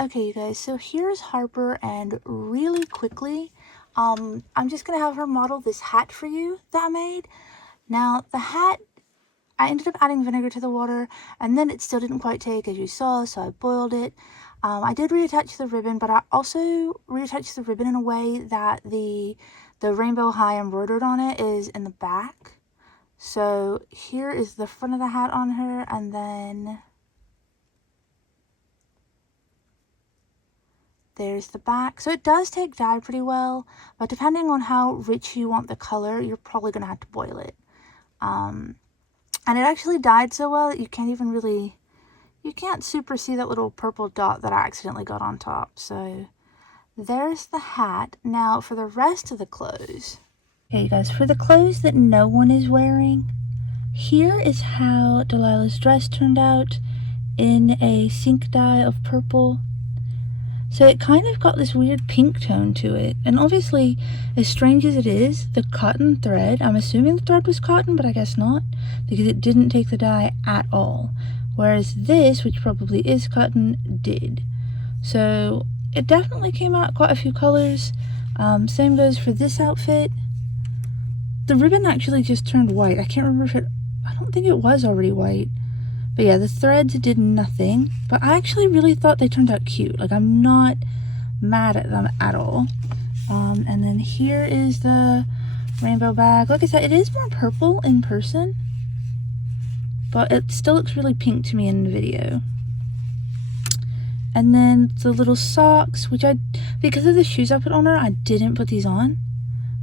Okay, you guys. So here's Harper, and really quickly, I'm just going to have her model this hat for you that I made. Now, the hat, I ended up adding vinegar to the water, and then it still didn't quite take, as you saw, so I boiled it. I did reattach the ribbon, but I also reattached the ribbon in a way that the rainbow high embroidered on it is in the back. So here is the front of the hat on her, and then there's the back. So it does take dye pretty well, but depending on how rich you want the color, you're probably going to have to boil it. And it actually dyed so well that you can't even really, you can't super see that little purple dot that I accidentally got on top. So there's the hat. Now for the rest of the clothes. Okay, you guys, for the clothes that no one is wearing, here is how Delilah's dress turned out in a sink dye of purple. So it kind of got this weird pink tone to it. And obviously, as strange as it is, the cotton thread, I'm assuming the thread was cotton, but I guess not, because it didn't take the dye at all. Whereas this, which probably is cotton, did. So it definitely came out quite a few colors. Same goes for this outfit. The ribbon actually just turned white. I can't remember if it, I don't think it was already white. But yeah, the threads did nothing. But I actually really thought they turned out cute. Like, I'm not mad at them at all. And then here is the rainbow bag. Like I said, it is more purple in person, but it still looks really pink to me in the video. And then the little socks, which because of the shoes I put on her, I didn't put these on.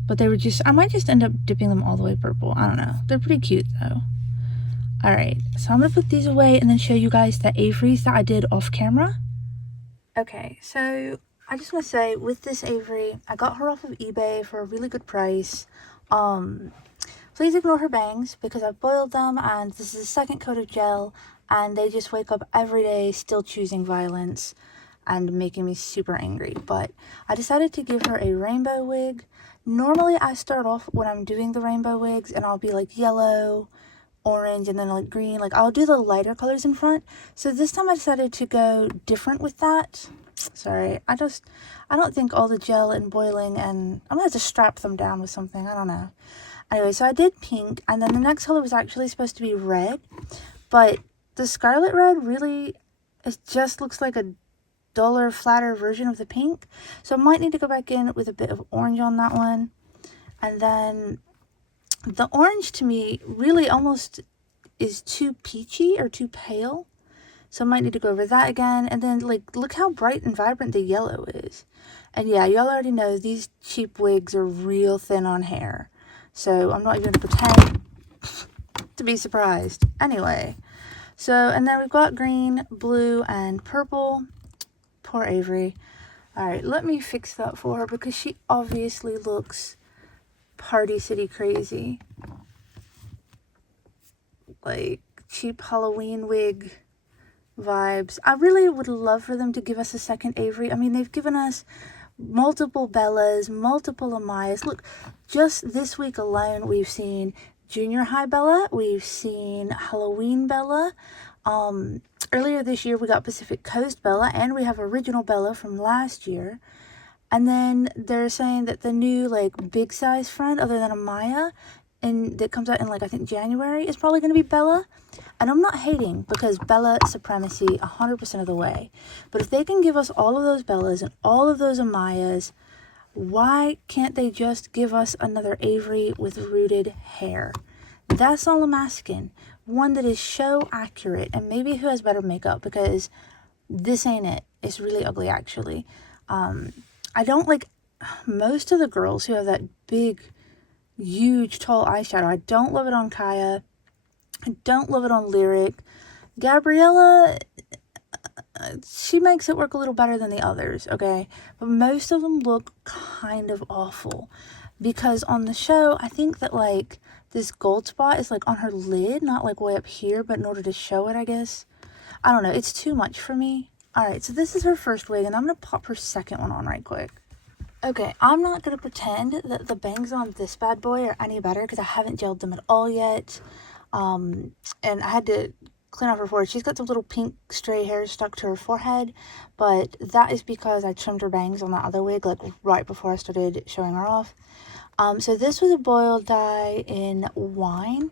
But they were just, I might just end up dipping them all the way purple. I don't know. They're pretty cute though. Alright, so I'm going to put these away and then show you guys the Averys that I did off camera. Okay, so I just want to say, with this Avery, I got her off of eBay for a really good price. Please ignore her bangs because I've boiled them and this is the second coat of gel and they just wake up every day still choosing violence and making me super angry. But I decided to give her a rainbow wig. Normally I start off when I'm doing the rainbow wigs and I'll be like yellow, orange, and then like green. Like, I'll do the lighter colors in front. So this time I decided to go different with that. Sorry, I don't think all the gel and boiling, and I'm gonna have to strap them down with something, I don't know. Anyway, so I did pink, and then the next color was actually supposed to be red, but the scarlet red really, it just looks like a duller, flatter version of the pink. So I might need to go back in with a bit of orange on that one. And then the orange to me really almost is too peachy or too pale. So I might need to go over that again. And then, like, look how bright and vibrant the yellow is. And yeah, y'all already know these cheap wigs are real thin on hair. So I'm not even going to pretend to be surprised. Anyway, so, and then we've got green, blue, and purple. Poor Avery. Alright, let me fix that for her because she obviously looks Party City crazy. Like, cheap Halloween wig vibes. I really would love for them to give us a second Avery. I mean, they've given us multiple Bellas, multiple Amayas. Look, just this week alone, we've seen Junior High Bella, we've seen Halloween Bella. Earlier this year, we got Pacific Coast Bella, and we have Original Bella from last year. And then they're saying that the new, like, big size friend, other than Amaya, and that comes out in, like, I think January, is probably going to be Bella. And I'm not hating, because Bella supremacy 100% of the way. But if they can give us all of those Bellas and all of those Amayas, why can't they just give us another Avery with rooted hair? That's all I'm asking. One that is so accurate, and maybe who has better makeup, because this ain't it. It's really ugly, actually. I don't like most of the girls who have that big, huge, tall eyeshadow. I don't love it on Kaya. I don't love it on Lyric. Gabriella, she makes it work a little better than the others, okay? But most of them look kind of awful. Because on the show, I think that, like, this gold spot is, like, on her lid, not, like, way up here, but in order to show it, I guess. I don't know. It's too much for me. Alright, so this is her first wig, and I'm going to pop her second one on right quick. Okay, I'm not going to pretend that the bangs on this bad boy are any better, because I haven't gelled them at all yet. And I had to clean off her forehead. She's got some little pink stray hairs stuck to her forehead, but that is because I trimmed her bangs on that other wig, like, right before I started showing her off. So this was a boiled dye in wine,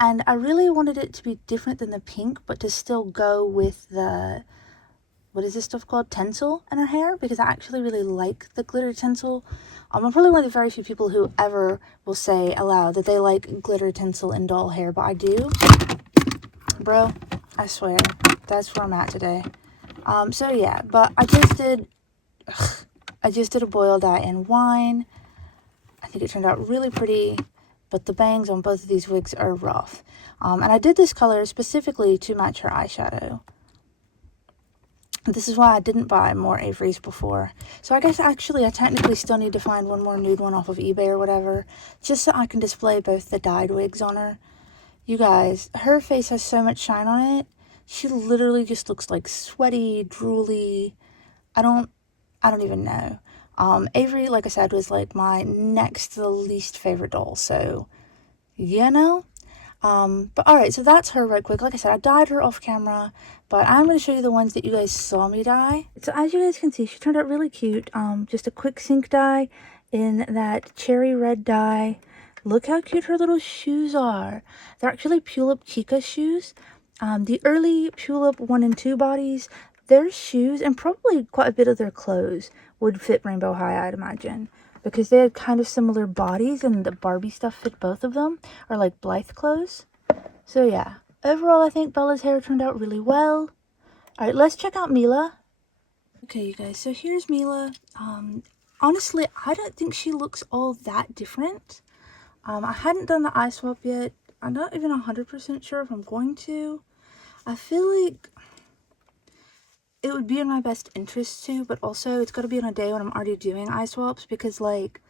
and I really wanted it to be different than the pink, but to still go with the, what is this stuff called? Tinsel in her hair, because I actually really like the glitter tinsel I'm probably one of the very few people who ever will say aloud that they like glitter, tinsel, and doll hair, but I do. Bro, I swear, that's where I'm at today. So yeah, but I just did a boil dye in wine. I think it turned out really pretty, but the bangs on both of these wigs are rough. And I did this color specifically to match her eyeshadow. This is why I didn't buy more Avery's before. So I guess actually I technically still need to find one more nude one off of eBay or whatever, just so I can display both the dyed wigs on her. You guys, her face has so much shine on it. She literally just looks like sweaty, drooly. I don't even know. Avery, like I said, was like my next to the least favorite doll. So, you know. But alright, so that's her right quick. Like I said, I dyed her off camera, but I'm going to show you the ones that you guys saw me dye. So as you guys can see, she turned out really cute. Just a quick sink dye in that cherry red dye. Look how cute her little shoes are. They're actually Tulip Chica shoes. The early Tulip 1 and 2 bodies, their shoes, and probably quite a bit of their clothes, would fit Rainbow High, I'd imagine. Because they had kind of similar bodies, and the Barbie stuff fit both of them, or like Blythe clothes. So yeah, overall I think Bella's hair turned out really well. Alright, let's check out Mila. Okay, you guys, so here's Mila. Honestly, I don't think she looks all that different. I hadn't done the eye swap yet. I'm not even 100% sure if I'm going to. I feel like it would be in my best interest to, but also it's got to be on a day when I'm already doing eye swaps, because like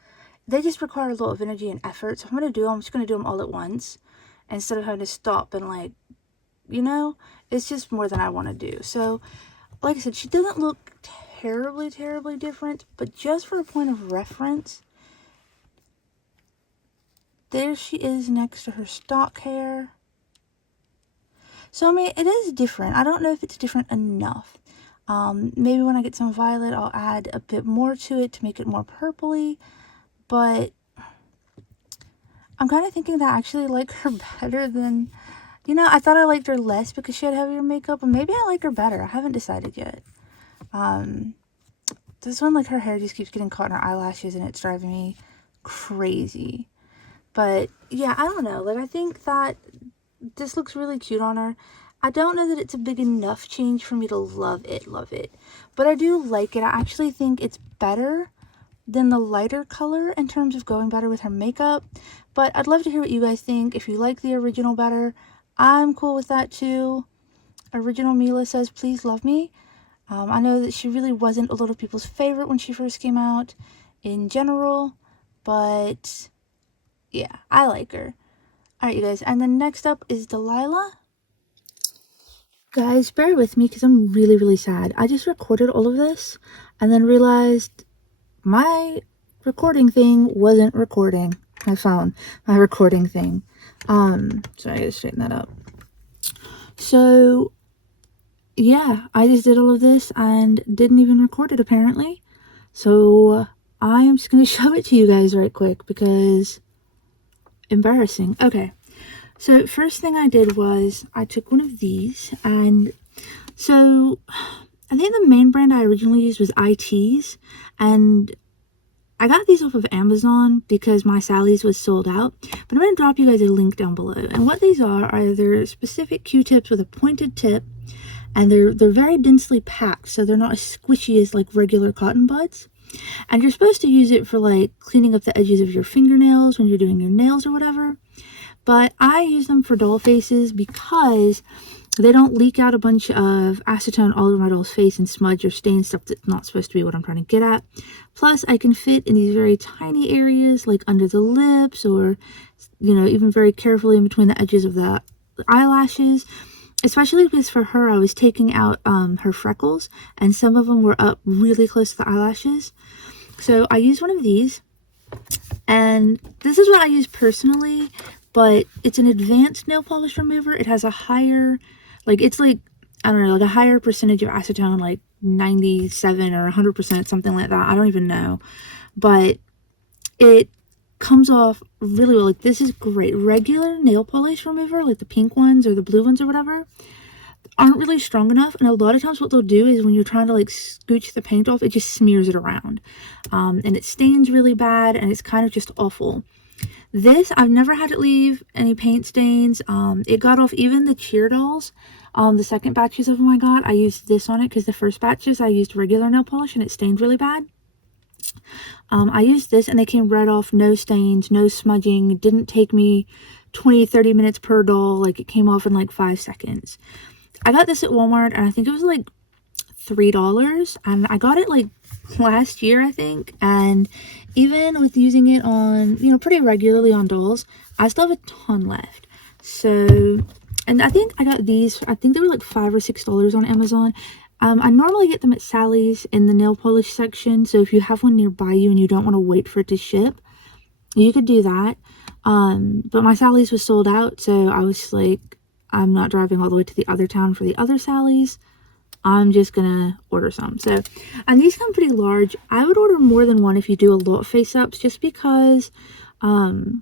they just require a lot of energy and effort. So I'm just going to do them all at once instead of having to stop and like, you know, it's just more than I want to do. So like I said, she doesn't look terribly different, but just for a point of reference, there she is next to her stock hair. So I mean, it is different. I don't know if it's different enough. Maybe when I get some violet, I'll add a bit more to it to make it more purpley. But I'm kind of thinking that I actually like her better than, you know, I thought I liked her less because she had heavier makeup, but maybe I like her better. I haven't decided yet. This one, like, her hair just keeps getting caught in her eyelashes and it's driving me crazy. But yeah, I don't know. Like, I think that this looks really cute on her. I don't know that it's a big enough change for me to love it. But I do like it. I actually think it's better than the lighter color in terms of going better with her makeup. But I'd love to hear what you guys think. If you like the original better, I'm cool with that too. Original Mila says, please love me. I know that she really wasn't a lot of people's favorite when she first came out in general. But yeah, I like her. Alright, you guys. And then next up is Delilah. Guys, bear with me because I'm really sad. I just recorded all of this and then realized my recording thing wasn't recording. My phone, my recording thing. So I gotta straighten that up. So yeah, I just did all of this and didn't even record it apparently. So I am just gonna show it to you guys right quick because embarrassing. Okay. So first thing I did was I took one of these, and so I think the main brand I originally used was IT's, and I got these off of Amazon because my Sally's was sold out, but I'm going to drop you guys a link down below. And what these are they're specific Q-tips with a pointed tip, and they're very densely packed, so they're not as squishy as like regular cotton buds. And you're supposed to use it for like cleaning up the edges of your fingernails when you're doing your nails or whatever. But I use them for doll faces because they don't leak out a bunch of acetone all over my doll's face and smudge or stain stuff that's not supposed to be what I'm trying to get at. Plus, I can fit in these very tiny areas like under the lips, or, you know, even very carefully in between the edges of the eyelashes. Especially because for her, I was taking out her freckles, and some of them were up really close to the eyelashes. So I used one of these, and this is what I use personally. But it's an advanced nail polish remover. It has a higher, like, it's like, I don't know, like a higher percentage of acetone, like 97 or 100%, something like that. I don't even know. But it comes off really well. Like, this is great. Regular nail polish remover, like the pink ones or the blue ones or whatever, aren't really strong enough, and a lot of times what they'll do is when you're trying to like scooch the paint off, it just smears it around, and it stains really bad, and it's kind of just awful. This, I've never had it leave any paint stains. It got off even the cheer dolls. The second batches of them I got, I used this on it because the first batches I used regular nail polish and it stained really bad. I used this and they came right off, no stains, no smudging. It didn't take me 20-30 minutes per doll. Like, it came off in like 5 seconds. I got this at Walmart and I think it was like $3, and I got it like last year, I think. And even with using it on, you know, pretty regularly on dolls, I still have a ton left. So, and I think I got these, I think they were like $5 or $6 on Amazon. I normally get them at Sally's in the nail polish section, so if you have one nearby you and you don't want to wait for it to ship, you could do that. But my Sally's was sold out, so I was like, I'm not driving all the way to the other town for the other Sally's. I'm just gonna order some. So, and these come pretty large. I would order more than one if you do a lot of face-ups, just because the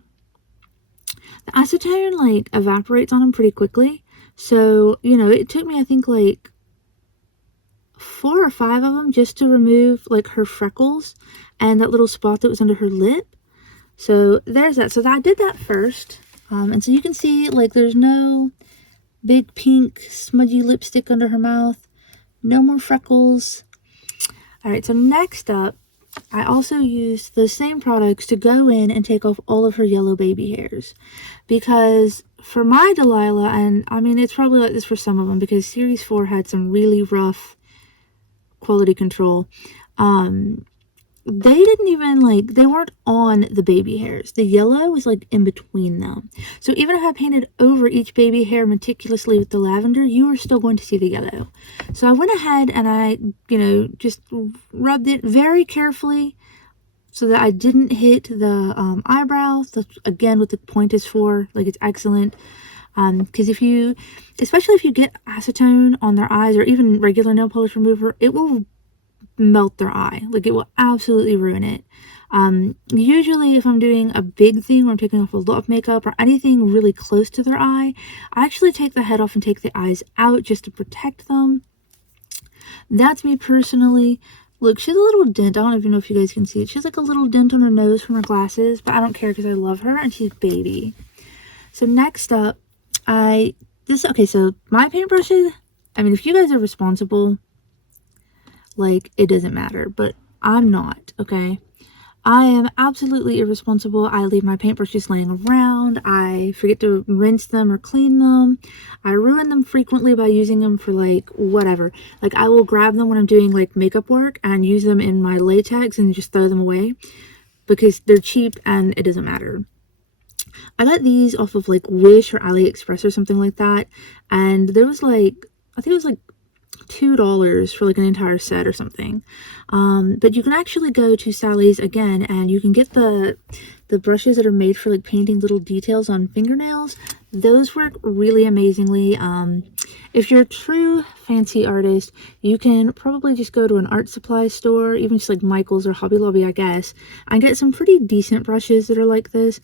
acetone like evaporates on them pretty quickly. So, you know, it took me, I think, like 4 or 5 of them just to remove like her freckles and that little spot that was under her lip. So there's that. So I did that first, and so you can see like there's no big pink smudgy lipstick under her mouth, no more freckles. All right, so next up, I also used the same products to go in and take off all of her yellow baby hairs, because for my Delilah, and I mean it's probably like this for some of them because series 4 had some really rough quality control. They didn't even like, they weren't on the baby hairs. The yellow was like in between them. So even if I painted over each baby hair meticulously with the lavender, you are still going to see the yellow. So I went ahead and I, you know, just rubbed it very carefully so that I didn't hit the eyebrows. That's again what the point is for. Like, it's excellent. Because if you, especially if you get acetone on their eyes or even regular nail polish remover, it will melt their eye. Like, it will absolutely ruin it. Usually if I'm doing a big thing where I'm taking off a lot of makeup or anything really close to their eye, I actually take the head off and take the eyes out just to protect them. That's me personally. Look, she's a little dent. I don't even know if you guys can see it. She's like a little dent on her nose from her glasses, but I don't care because I love her and she's baby. So next up, okay, so my paintbrushes, I mean, if you guys are responsible, like, it doesn't matter, but I'm not, okay? I am absolutely irresponsible. I leave my paintbrushes laying around. I forget to rinse them or clean them. I ruin them frequently by using them for, like, whatever. Like, I will grab them when I'm doing, like, makeup work and use them in my latex and just throw them away because they're cheap and it doesn't matter. I got these off of like Wish or AliExpress or something like that, and there was like, I think it was like $2 for like an entire set or something. But you can actually go to Sally's again and you can get the brushes that are made for like painting little details on fingernails. Those work really amazingly. If you're a true fancy artist, you can probably just go to an art supply store, even just like Michael's or Hobby Lobby, I guess, and get some pretty decent brushes that are like this.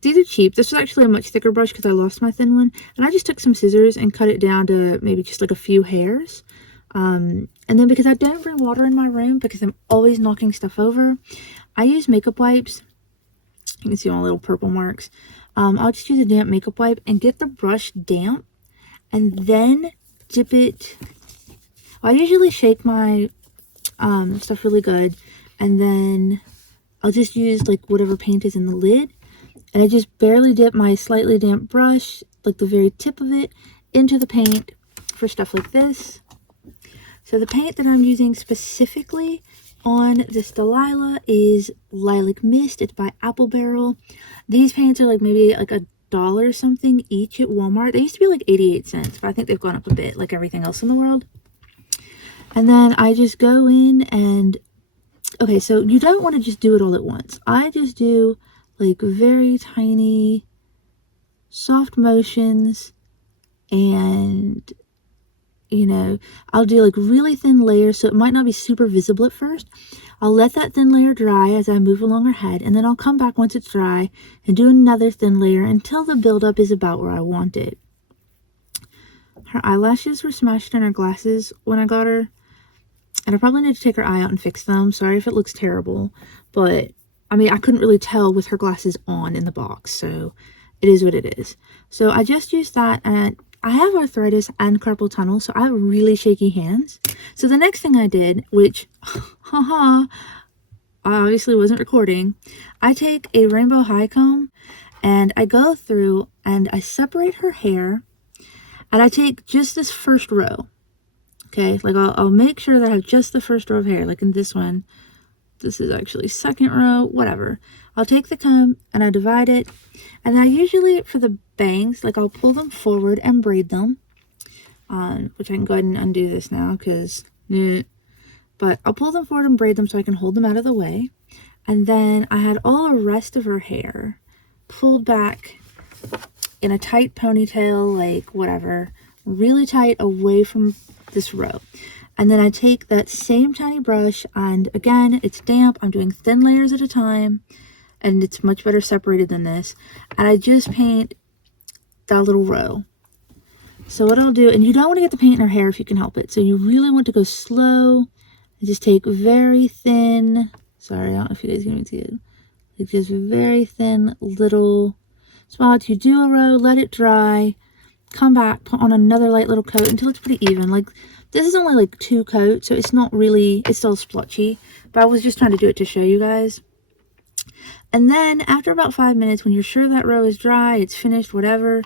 These are cheap. This was actually a much thicker brush because I lost my thin one. And I just took some scissors and cut it down to maybe just like a few hairs. And then because I don't bring water in my room because I'm always knocking stuff over, I use makeup wipes. You can see all my little purple marks. I'll just use a damp makeup wipe and get the brush damp and then dip it. I usually shake my stuff really good, and then I'll just use like whatever paint is in the lid. And I just barely dip my slightly damp brush, like the very tip of it, into the paint for stuff like this. So the paint that I'm using specifically on this Delilah is Lilac Mist. It's by Apple Barrel. These paints are like maybe like $1 something each at Walmart. They used to be like 88 cents, but I think they've gone up a bit like everything else in the world. And then I just go in and, okay, so you don't want to just do it all at once. I just do like very tiny soft motions, and you know, I'll do like really thin layers so it might not be super visible at first. I'll let that thin layer dry as I move along her head, and then I'll come back once it's dry and do another thin layer until the buildup is about where I want it. Her eyelashes were smashed in her glasses when I got her. And I probably need to take her eye out and fix them. Sorry if it looks terrible. But, I mean, I couldn't really tell with her glasses on in the box. So, it is what it is. So, I just used that. And I have arthritis and carpal tunnel. So, I have really shaky hands. So, the next thing I did, which, haha, I obviously wasn't recording. I take a rainbow high comb. And I go through and I separate her hair. And I take just this first row. Okay, like I'll make sure that I have just the first row of hair. Like in this one, this is actually second row, whatever. I'll take the comb and I divide it. And I usually, for the bangs, like I'll pull them forward and braid them. Which I can go ahead and undo this now because, but I'll pull them forward and braid them so I can hold them out of the way. And then I had all the rest of her hair pulled back in a tight ponytail, like whatever, really tight away from this row. And then I take that same tiny brush, and again, it's damp. I'm doing thin layers at a time, and it's much better separated than this. And I just paint that little row. So what I'll do, and you don't want to get the paint in her hair if you can help it. So you really want to go slow and just take very thin, sorry, I don't know if you guys can see it. Like just very thin little spots. You do a row, let it dry, come back, put on another light little coat until it's pretty even. Like this is only like 2 coats, so it's not really, it's still splotchy, but I was just trying to do it to show you guys. And then after about 5 minutes, when you're sure that row is dry, it's finished, whatever,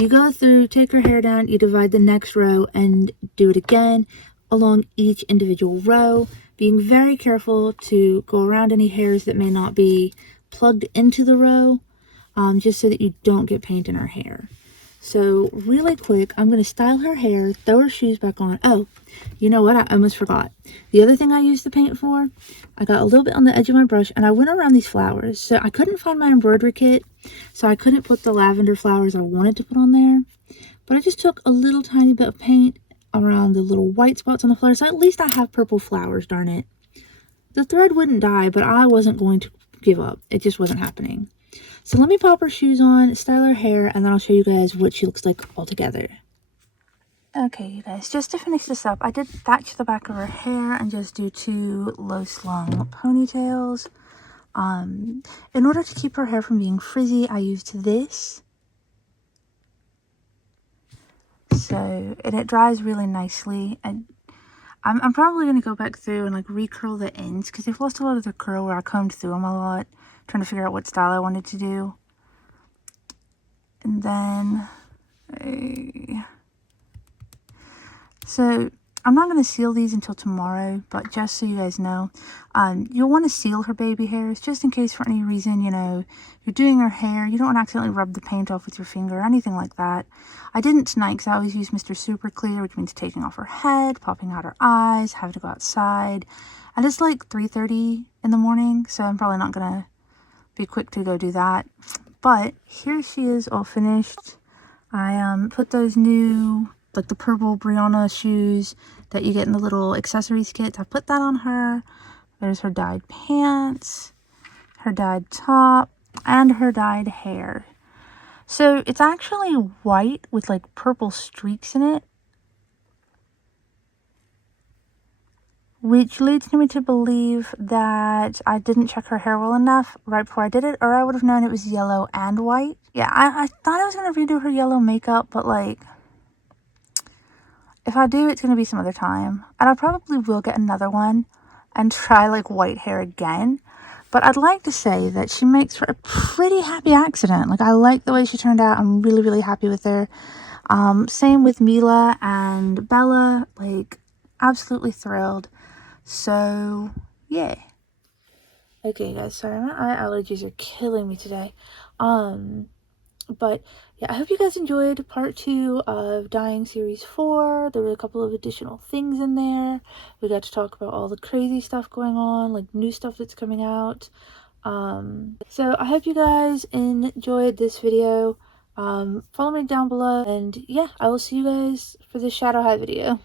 you go through, take her hair down, you divide the next row and do it again along each individual row, being very careful to go around any hairs that may not be plugged into the row, just so that you don't get paint in her hair. So really quick, I'm going to style her hair, throw her shoes back on. Oh, you know what? I almost forgot. The other thing I used the paint for, I got a little bit on the edge of my brush and I went around these flowers. So I couldn't find my embroidery kit, so I couldn't put the lavender flowers I wanted to put on there. But I just took a little tiny bit of paint around the little white spots on the flowers. So at least I have purple flowers, darn it. The thread wouldn't die, but I wasn't going to give up. It just wasn't happening. So let me pop her shoes on, style her hair, and then I'll show you guys what she looks like all together. Okay, you guys, just to finish this up, I did thatch the back of her hair and just do 2 low-slung ponytails. In order to keep her hair from being frizzy, I used this. So, and it dries really nicely. And I'm probably going to go back through and like recurl the ends because they've lost a lot of their curl where I combed through them a lot, trying to figure out what style I wanted to do. And then, so I'm not going to seal these until tomorrow, but just so you guys know, you'll want to seal her baby hairs just in case for any reason, you know, you're doing her hair, you don't want to accidentally rub the paint off with your finger or anything like that. I didn't tonight because I always use Mr. Super Clear, which means taking off her head, popping out her eyes, having to go outside. And it's like 3:30 in the morning, so I'm probably not going to be quick to go do that. But here she is all finished. I put those new, like the purple Brianna shoes that you get in the little accessories kits. I put that on her. There's her dyed pants, her dyed top, and her dyed hair. So it's actually white with like purple streaks in it, which leads me to believe that I didn't check her hair well enough right before I did it, or I would have known it was yellow and white. Yeah, I thought I was going to redo her yellow makeup, but like, if I do, it's going to be some other time. And I probably will get another one and try like white hair again. But I'd like to say that she makes for a pretty happy accident. Like, I like the way she turned out. I'm really, really happy with her. Same with Mila and Bella. Like, absolutely thrilled. So, yeah. Okay, guys, sorry, my eye allergies are killing me today. But yeah, I hope you guys enjoyed part 2 of Dying Series 4. There were a couple of additional things in there. We got to talk about all the crazy stuff going on, like new stuff that's coming out. So I hope you guys enjoyed this video. Follow me down below, and yeah, I will see you guys for the Shadow High video.